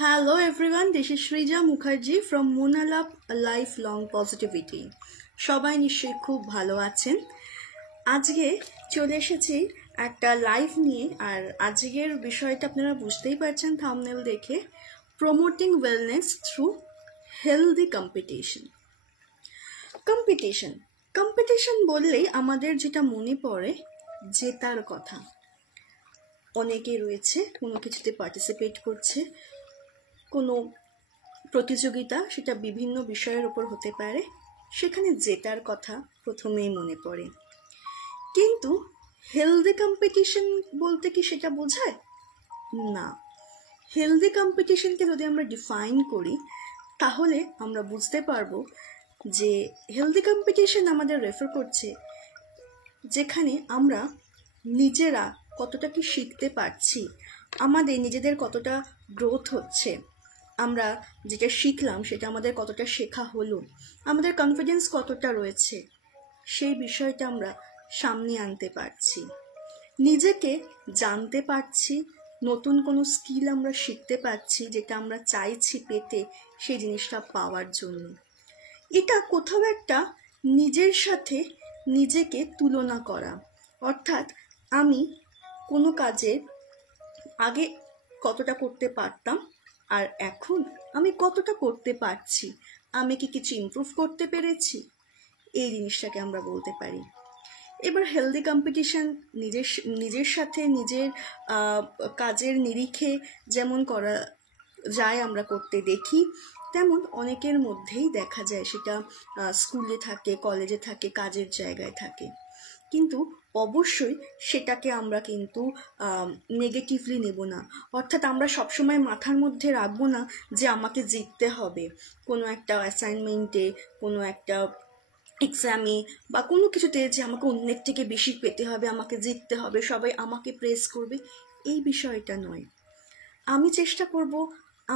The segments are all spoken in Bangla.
Hello everyone, this is Shrija Mukherjee from Munalap Lifelong Positivity. সবাই নিশ্চয়ই খুব ভালো আছেন। আজকে চলে এসেছি একটা লাইভ নিয়ে, আর আজকের বিষয়টা আপনারা বুঝতেই পারছেন থাম্বনেল দেখে, promoting wellness through healthy competition. Competition বললেই আমাদের যেটা মনে পড়ে জেতার কথা। অনেকে রয়েছে কোনো কিছুতে পার্টিসিপেট করছে, কোনো প্রতিযোগিতা, সেটা বিভিন্ন বিষয়ের উপর হতে পারে, সেখানে জেতার কথা প্রথমেই মনে পড়ে। কিন্তু হেলদি কম্পিটিশন বলতে কি সেটা বোঝায়? না। হেলদি কম্পিটিশনকে যদি আমরা ডিফাইন করি তাহলে আমরা বুঝতে পারবো যে হেলদি কম্পিটিশন আমাদের রেফার করছে যেখানে আমরা নিজেরা কতটা কি শিখতে পারছি, আমাদের নিজেদের কতটা গ্রোথ হচ্ছে, আমরা যেটা শিখলাম সেটা আমাদের কতটা শেখা হলো, আমাদের কনফিডেন্স কতটা রয়েছে, সেই বিষয়টা আমরা সামনে আনতে পারছি, নিজেকে জানতে পারছি, নতুন কোনো স্কিল আমরা শিখতে পারছি যেটা আমরা চাইছি পেতে, সেই জিনিসটা পাওয়ার জন্য। এটা কোথাও একটা নিজের সাথে নিজেকে তুলনা করা, অর্থাৎ আমি কোনো কাজে আগে কতটা করতে পারতাম আর এখন আমি কতটা করতে পারছি, আমি কি কিছু ইমপ্রুভ করতে পেরেছি, এই জিনিসটাকে আমরা বলতে পারি। এবার হেলদি কম্পিটিশন নিজের সাথে নিজের কাজের নিরিখে যেমন করা যায়, আমরা করতে দেখি, তেমন অনেকের মধ্যেই দেখা যায়, সেটা স্কুলে থাকে, কলেজে থাকে, কাজের জায়গায় থাকে। কিন্তু অবশ্যই সেটাকে আমরা কিন্তু নেগেটিভলি নেব না, অর্থাৎ আমরা সবসময় মাথার মধ্যে রাখবো না যে আমাকে জিততে হবে কোনো একটা অ্যাসাইনমেন্টে, কোনো একটা এক্সামে বা কোনো কিছুতে, যে আমাকে অন্যের থেকে বেশি পেতে হবে, আমাকে জিততে হবে, সবাই আমাকে প্রেস করবে, এই বিষয়টা নয়। আমি চেষ্টা করব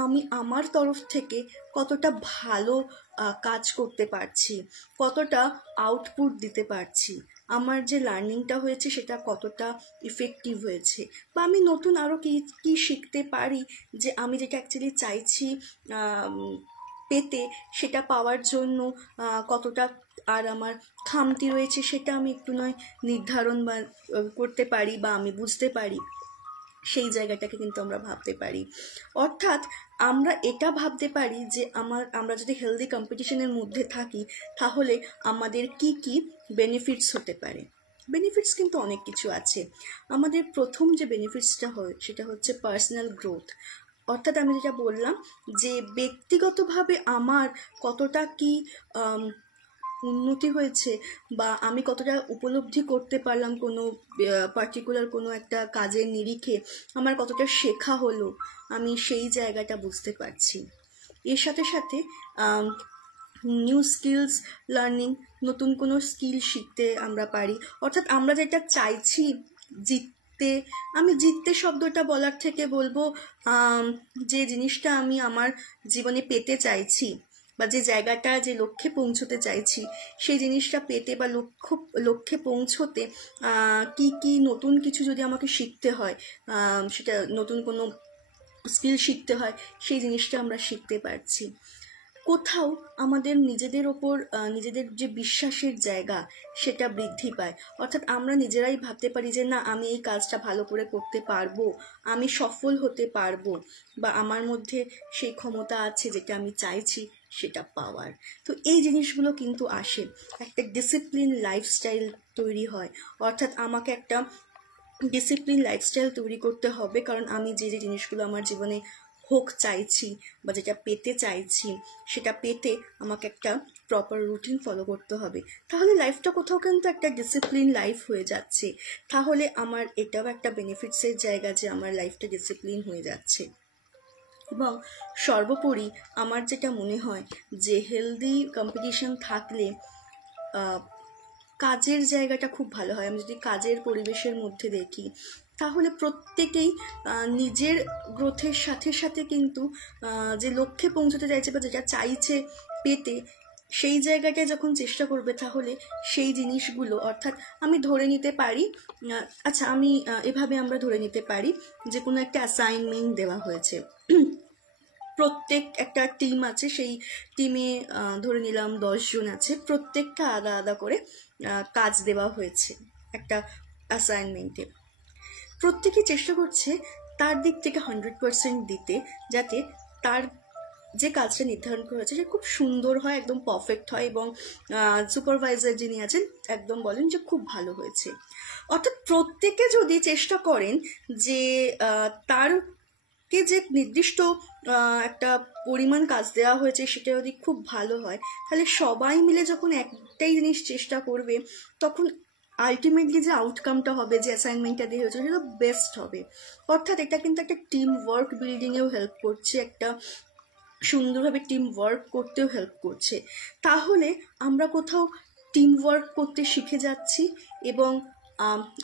আমি আমার তরফ থেকে কতটা ভালো কাজ করতে পারছি, কতটা আউটপুট দিতে পারছি, আমার যে লার্নিংটা হয়েছে সেটা কতটা ইফেক্টিভ হয়েছে, বা আমি নতুন আরও কি শিখতে পারি, যে আমি যেটা অ্যাকচুয়ালি চাইছি পেতে, সেটা পাওয়ার জন্য কতটা আর আমার খামতি রয়েছে, সেটা আমি একটু নয় নির্ধারণ বা করতে পারি, বা আমি বুঝতে পারি, সেই জায়গাটাকে কিন্তু আমরা ভাবতে পারি। অর্থাৎ আমরা এটা ভাবতে পারি যে আমরা যদি হেলদি কম্পিটিশনের মধ্যে থাকি তাহলে আমাদের কি কি বেনিফিটস হতে পারে। বেনিফিটস কিন্তু অনেক কিছু আছে। আমাদের প্রথম যে বেনিফিটসটা হয় সেটা হচ্ছে পার্সোনাল গ্রোথ, অর্থাৎ আমি যেটা বললাম যে ব্যক্তিগতভাবে আমার কতটা কি উন্নতি হয়েছে, বা আমি কতটা উপলব্ধি করতে পারলাম কোনো পার্টিকুলার কোনো একটা কাজের নিরিখে, আমার কতটা শেখা হলো, আমি সেই জায়গাটা বুঝতে পারছি। এর সাথে সাথে নিউ স্কিলস লার্নিং, নতুন কোনো স্কিল শিখতে আমরা পারি, অর্থাৎ আমরা যেটা চাইছি জিততে, আমি জিততে শব্দটা বলার থেকে বলবো যে জিনিসটা আমি আমার জীবনে পেতে চাইছি, বা যে জায়গাটা, যে লক্ষ্যে পৌঁছতে চাইছি, সেই জিনিসটা পেতে বা লক্ষ্যে পৌঁছতে কি কি নতুন কিছু যদি আমাকে শিখতে হয়, সেটা নতুন কোনো স্কিল শিখতে হয়, সেই জিনিসটা আমরা শিখতে পারছি। কোথাও আমাদের নিজেদের ওপর নিজেদের যে বিশ্বাসের জায়গা সেটা বৃদ্ধি পায়, অর্থাৎ আমরা নিজেরাই ভাবতে পারি যে না, আমি এই কাজটা ভালো করে করতে পারবো, আমি সফল হতে পারবো, বা আমার মধ্যে সেই ক্ষমতা আছে যেটা আমি চাইছি সেটা পাওয়ার। তো এই জিনিসগুলো কিন্তু আসে, একটা ডিসিপ্লিন লাইফস্টাইল তৈরি হয়, অর্থাৎ আমাকে একটা ডিসিপ্লিন লাইফস্টাইল তৈরি করতে হবে, কারণ আমি যে যে জিনিসগুলো আমার জীবনে হোক চাইছি বা যেটা পেতে চাইছি, সেটা পেতে আমাকে একটা প্রপার রুটিন ফলো করতে হবে। তাহলে লাইফটা কোথাও কিন্তু একটা ডিসিপ্লিন লাইফ হয়ে যাচ্ছে, তাহলে আমার এটাও একটা বেনিফিটসের জায়গা যে আমার লাইফটা ডিসিপ্লিন হয়ে যাচ্ছে। এবং সর্বোপরি আমার যেটা মনে হয় যে হেলদি কম্পিটিশন থাকলে কাজের জায়গাটা খুব ভালো হয়। আমি যদি কাজের পরিবেশের মধ্যে দেখি তাহলে প্রত্যেকেই নিজের গ্রোথের সাথে সাথে কিন্তু যে লক্ষ্যে পৌঁছতে চাইছে বা যেটা চাইছে পেতে, সেই জায়গাটায় যখন চেষ্টা করবে তাহলে সেই জিনিসগুলো, অর্থাৎ আমি ধরে নিতে পারি, আচ্ছা আমি এভাবে আমরা ধরে নিতে পারি যে কোনো একটা অ্যাসাইনমেন্ট দেওয়া হয়েছে, প্রত্যেক একটা টিম আছে, সেই টিমে ধরে নিলাম 10 জন আছে, প্রত্যেকটা আলাদা আলাদা করে কাজ দেওয়া হয়েছে একটা অ্যাসাইনমেন্টে। প্রত্যেকে চেষ্টা করছে তার দিক থেকে 100% দিতে, যাতে তার যে কাজটা নির্ধারণ করা হয়েছে সে খুব সুন্দর হয়, একদম পারফেক্ট হয়, এবং সুপারভাইজার যিনি আছেন একদম বলেন যে খুব ভালো হয়েছে। অর্থাৎ প্রত্যেকে যদি চেষ্টা করেন যে তারকে যে নির্দিষ্ট একটা পরিমাণ কাজ দেওয়া হয়েছে সেটা যদি খুব ভালো হয়, তাহলে সবাই মিলে যখন একটাই জিনিস চেষ্টা করবে, তখন আলটিমেটলি যে আউটকামটা হবে, যে অ্যাসাইনমেন্টটা দিয়ে হয়েছে, সেটা বেস্ট হবে। অর্থাৎ এটা কিন্তু একটা টিম ওয়ার্ক বিল্ডিংয়েও হেল্প করছে, একটা সুন্দরভাবে টিম ওয়ার্ক করতেও হেল্প করছে। তাহলে আমরা কোথাও টিম ওয়ার্ক করতে শিখে যাচ্ছি, এবং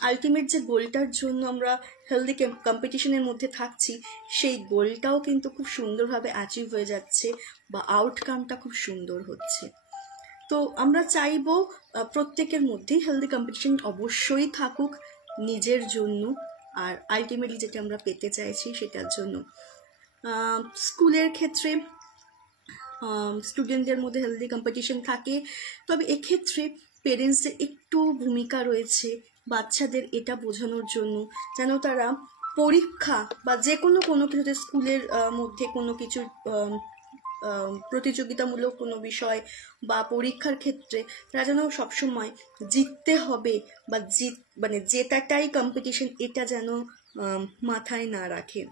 আলটিমেট যে গোলটার জন্য আমরা হেলদি কম্পিটিশনের মধ্যে থাকছি, সেই গোলটাও কিন্তু খুব সুন্দরভাবে অ্যাচিভ হয়ে যাচ্ছে, বা আউটকামটা খুব সুন্দর হচ্ছে। তো আমরা চাইবো প্রত্যেকের মধ্যেই হেলদি কম্পিটিশন অবশ্যই থাকুক নিজের জন্য, আর আলটিমেটলি যেটা আমরা পেতে চাইছি সেটার জন্য। স্কুলের ক্ষেত্রে স্টুডেন্টদের মধ্যে হেলদি কম্পিটিশন থাকে, তবে এক্ষেত্রে পেরেন্টসদের একটু ভূমিকা রয়েছে বাচ্চাদের এটা বোঝানোর জন্য, যেন তারা পরীক্ষা বা যে কোনো কিছুতে স্কুলের মধ্যে কোনো কিছু প্রতিযোগিতামূলক কোনো বিষয় বা পরীক্ষার ক্ষেত্রে তারা যেন সবসময় জিততে হবে, বা মানে জেতাটাই কম্পিটিশন, এটা যেন মাথায় না রাখে।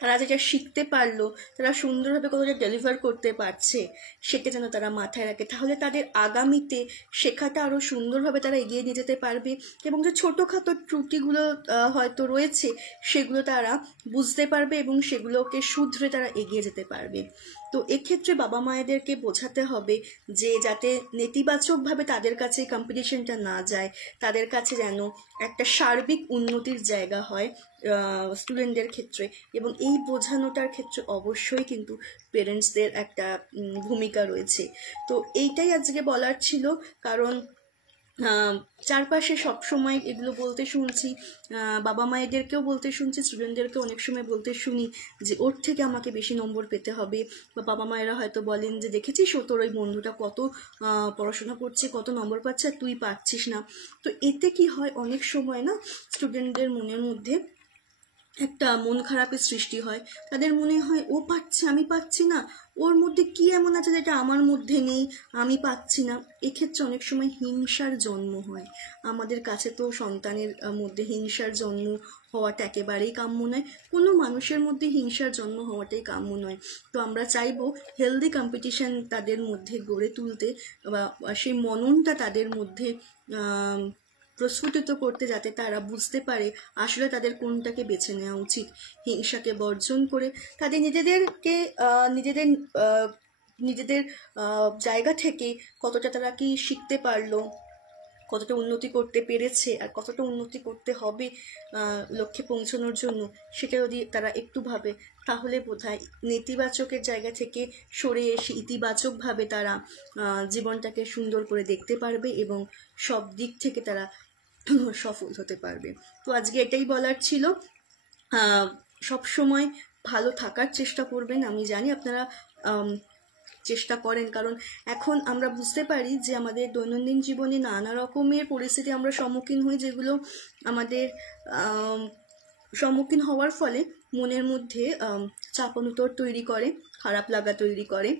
তারা যেটা শিখতে পারলো, তারা সুন্দরভাবে কতটা ডেলিভার করতে পারছে, সেটা যেন তারা মাথায় রাখে। তাহলে তাদের আগামীতে শেখাটা আরো সুন্দরভাবে তারা এগিয়ে নিয়ে যেতে পারবে, এবং যে ছোটোখাটো ত্রুটিগুলো হয়তো রয়েছে সেগুলো তারা বুঝতে পারবে, এবং সেগুলোকে শুধরে তারা এগিয়ে যেতে পারবে। তো এক্ষেত্রে বাবা মায়েদেরকে বোঝাতে হবে যে যাতে নেতিবাচকভাবে তাদের কাছে কম্পিটিশনটা না যায়, তাদের কাছে যেন একটা সার্বিক উন্নতির জায়গা হয় স্টুডেন্টদের ক্ষেত্রে, এবং এই বোঝানোটার ক্ষেত্রে অবশ্যই কিন্তু পেরেন্টসদের একটা ভূমিকা রয়েছে। তো এইটাই আজকে বলার ছিল, কারণ চারপাশে সবসময় এগুলো বলতে শুনছি, বাবা মায়েদেরকেও বলতে শুনছি, স্টুডেন্টদেরকেও অনেক সময় বলতে শুনি যে ওর থেকে আমাকে বেশি নম্বর পেতে হবে, বা বাবা মায়েরা হয়তো বলেন যে দেখেছিস ও তোর ওই বন্ধুটা কত পড়াশোনা করছে, কত নম্বর পাচ্ছে, আর তুই পাচ্ছিস না। তো এতে কি হয়, অনেক সময় না স্টুডেন্টদের মনের মধ্যে একটা মন খারাপের সৃষ্টি হয়। তাদের মনে হয় ও পাচ্ছে আমি পাচ্ছি না, ওর মধ্যে কি এমন আছে যেটা আমার মধ্যে নেই, আমি পাচ্ছি না। এক্ষেত্রে অনেক সময় হিংসার জন্ম হয়। আমাদের কাছে তো সন্তানের মধ্যে হিংসার জন্ম হওয়াটা একেবারেই কাম্য নয়, কোনো মানুষের মধ্যে হিংসার জন্ম হওয়াটাই কাম্য নয়। তো আমরা চাইবো হেলদি কম্পিটিশন তাদের মধ্যে গড়ে তুলতে, বা সেই মননটা তাদের মধ্যে প্রস্ফুটিত করতে, যাতে তারা বুঝতে পারে আসলে তাদের কোনটাকে বেছে নেওয়া উচিত। হিংসাকে বর্জন করে তাদের নিজেদের জায়গা থেকে কতটা তারা কি শিখতে পারলো, কতটা উন্নতি করতে পেরেছে, আর কতটা উন্নতি করতে হবে লক্ষ্যে পৌঁছানোর জন্য, সেটা যদি তারা একটু ভাবে, তাহলে বোধহয় নেতিবাচকের জায়গা থেকে সরে এসে ইতিবাচকভাবে তারা জীবনটাকে সুন্দর করে দেখতে পারবে, এবং সব দিক থেকে তারা সফল হতে পারবে। তো আজকে এটাই বলার ছিল। সব সময় ভালো থাকার চেষ্টা করবেন। আমি জানি আপনারা চেষ্টা করেন, কারণ এখন আমরা বুঝতে পারি যে আমাদের দৈনন্দিন জীবনে নানা রকমের পরিস্থিতি আমরা সম্মুখীন হই, যেগুলো আমাদের সম্মুখীন হওয়ার ফলে মনের মধ্যে চাপানুতর তৈরি করে, খারাপ লাগা তৈরি করে,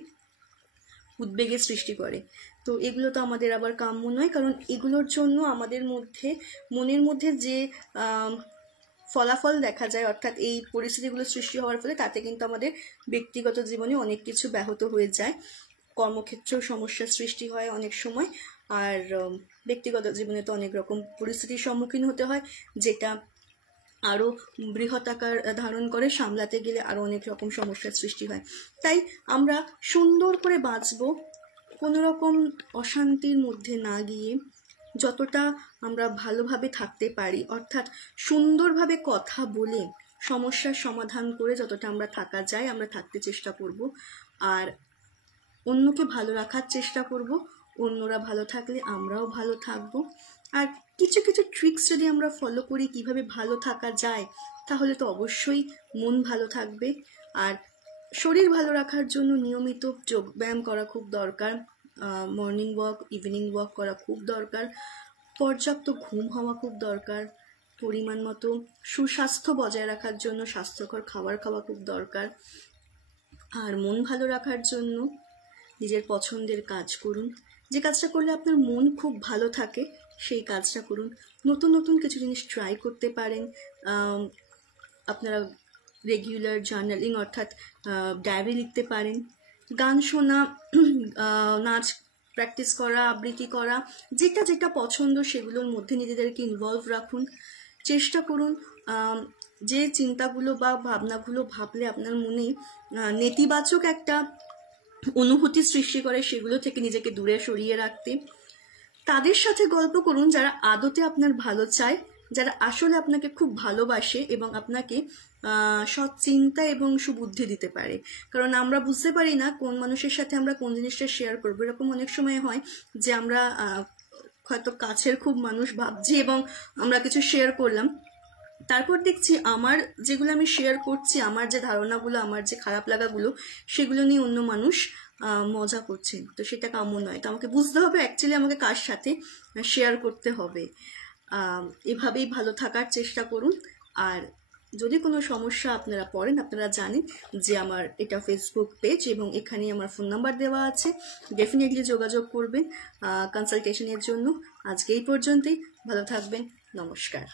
উদ্বেগের সৃষ্টি করে। তো এগুলো তো আমাদের আবার কাম্য নয়, কারণ এগুলোর জন্য আমাদের মধ্যে মনের মধ্যে যে ফলাফল দেখা যায়, অর্থাৎ এই পরিস্থিতিগুলো সৃষ্টি হওয়ার ফলে তাতে কিন্তু আমাদের ব্যক্তিগত জীবনে অনেক কিছু ব্যাহত হয়ে যায়, কর্মক্ষেত্রেও সমস্যার সৃষ্টি হয় অনেক সময়, আর ব্যক্তিগত জীবনে তো অনেক রকম পরিস্থিতির সম্মুখীন হতে হয়, যেটা আরও বৃহৎ আকার ধারণ করে, সামলাতে গেলে আরও অনেক রকম সমস্যার সৃষ্টি হয়। তাই আমরা সুন্দর করে বাঁচবো, কোনো রকম অশান্তির মধ্যে না গিয়ে যতটা আমরা ভালোভাবে থাকতে পারি, অর্থাৎ সুন্দরভাবে কথা বলে সমস্যার সমাধান করে যতটা আমরা থাকা যায় আমরা থাকতে চেষ্টা করব, আর অন্যকে ভালো রাখার চেষ্টা করব। অন্যরা ভালো থাকলে আমরাও ভালো থাকবো। আর কিছু কিছু ট্রিক্স যদি আমরা ফলো করি কিভাবে ভালো থাকা যায়, তাহলে তো অবশ্যই মন ভালো থাকবে, আর শরীর ভালো রাখার জন্য নিয়মিত যোগব্যায়াম করা খুব দরকার, মর্নিং ওয়াক, ইভিনিং ওয়াক করা খুব দরকার, পর্যাপ্ত ঘুম হওয়া খুব দরকার, পরিমাণ মতো সুস্বাস্থ্য বজায় রাখার জন্য স্বাস্থ্যকর খাবার খাওয়া খুব দরকার। আর মন ভালো রাখার জন্য নিজের পছন্দের কাজ করুন, যে কাজটা করলে আপনার মন খুব ভালো থাকে সেই কাজটা করুন। নতুন নতুন কিছু জিনিস ট্রাই করতে পারেন। আপনারা রেগুলার জার্নালিং অর্থাৎ ডায়েরি লিখতে পারেন, গান শোনা, নাচ প্র্যাকটিস করা, আবৃত্তি করা, যেটা যেটা পছন্দ সেগুলোর মধ্যে নিজেদেরকে ইনভলভ রাখুন। চেষ্টা করুন যে চিন্তাগুলো বা ভাবনাগুলো ভাবলে আপনার মনে নেতিবাচক একটা অনুভূতি সৃষ্টি করে সেগুলো থেকে নিজেকে দূরে সরিয়ে রাখতে। তাদের সাথে গল্প করুন যারা আদতে আপনার ভালো চায়, যারা আসলে আপনাকে খুব ভালোবাসে এবং আপনাকে সৎ চিন্তা এবং সুবুদ্ধি দিতে পারে। কারণ আমরা বুঝতে পারি না কোন মানুষের সাথে আমরা কোন জিনিসটা শেয়ার করবো। এরকম অনেক সময় হয় যে আমরা হয়তো কাছের খুব মানুষ ভাবছি এবং আমরা কিছু শেয়ার করলাম, তারপর দেখছি আমার যেগুলো আমি শেয়ার করছি, আমার যে ধারণাগুলো, আমার যে খারাপ লাগাগুলো, সেগুলো নিয়ে অন্য মানুষ মজা করছেন। তো সেটা কাম্য নয়। তো আমাকে বুঝতে হবে অ্যাকচুয়ালি আমাকে কার সাথে শেয়ার করতে হবে। এভাবেই ভালো থাকার চেষ্টা করুন। আর যদি কোনো সমস্যা আপনারা পড়েন, আপনারা জানেন যে আমার এটা ফেসবুক পেজ এবং এখানে আমার ফোন নাম্বার দেওয়া আছে, ডেফিনেটলি যোগাযোগ করবেন কনসালটেশনের জন্য। আজকে এই পর্যন্তই, ভালো থাকবেন, নমস্কার।